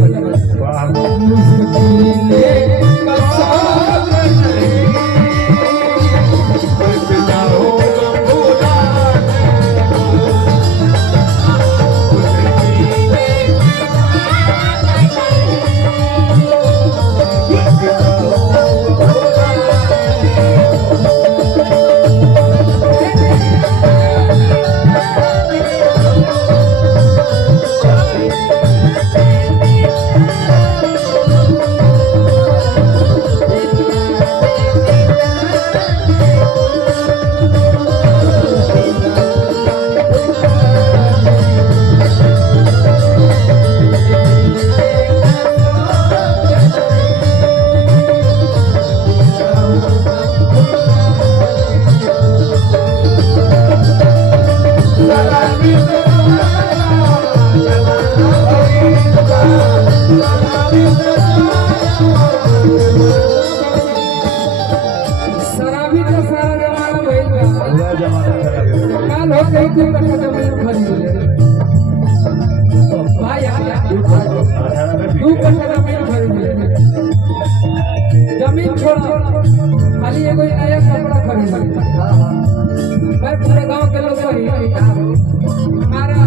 बढ़िया जमीन छोड़ा खाली एगो नया कपड़ा खरीद मैं पूरे गांव के लोग वही हमारा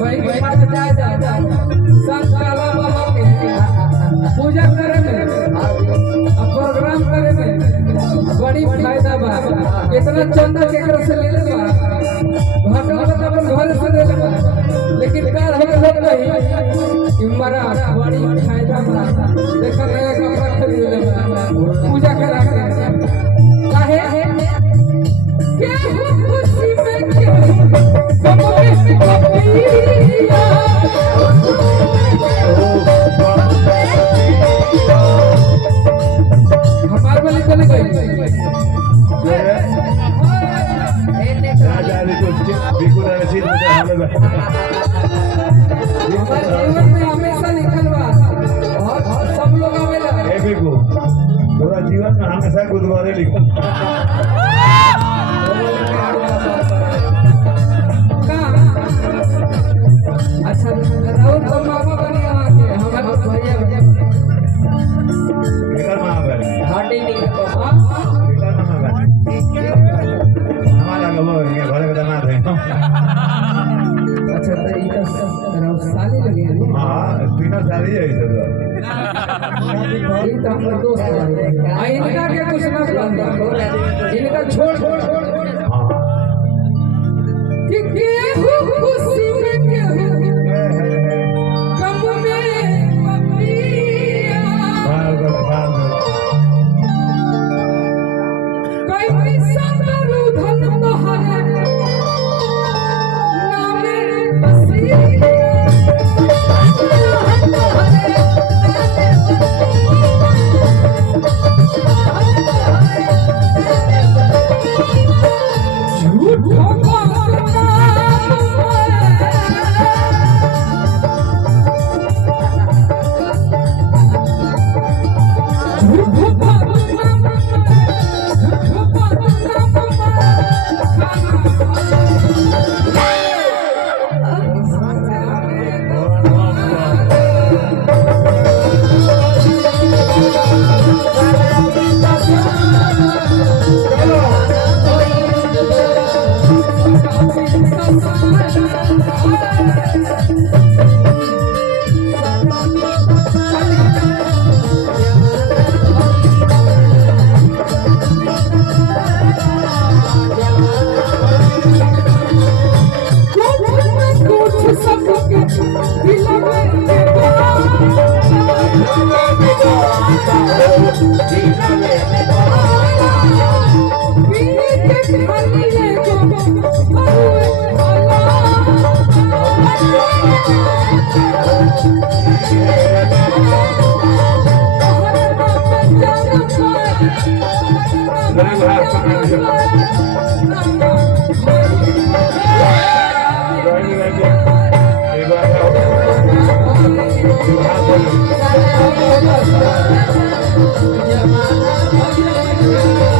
वही बात जाए सब काला बाबा के पूजा करे में प्रोग्राम करे में बड़ी फायदा बा इतना चंदा केकरा से ले ले बा घटल तो अपन घर से ले ले बा लेकिन कार हो लोग नहीं इमरा बड़ी फायदा बा देखा नया कपड़ा खरीद ले पूजा करा के काहे क्या खुशी में क्या सब में कपिया हमारे वाले चले गए राजा ने तो बिल्कुल रसीद मुझे हमें जीवन में हमेशा निकलवा और सब लोग आवेला ए बिल्कुल पूरा जीवन में हमेशा गुरुवारे लिखो अच्छा राहुल तो मामा बने आके हमारे भैया बेकार महाबल हाटी नहीं तो बेकार महाबल हमारा लोगों ये घरे का दामाद है अच्छा तो इधर राहुल साली लगे हैं हां तीनों सारी है इधर ये तो हमारे दोस्त हैं इनका क्या कुछ ना इनका छोड़ हां कि खुशी में क्या कम में पपिया कोई संतरू धन तोहरे नामे बसिया Thank you.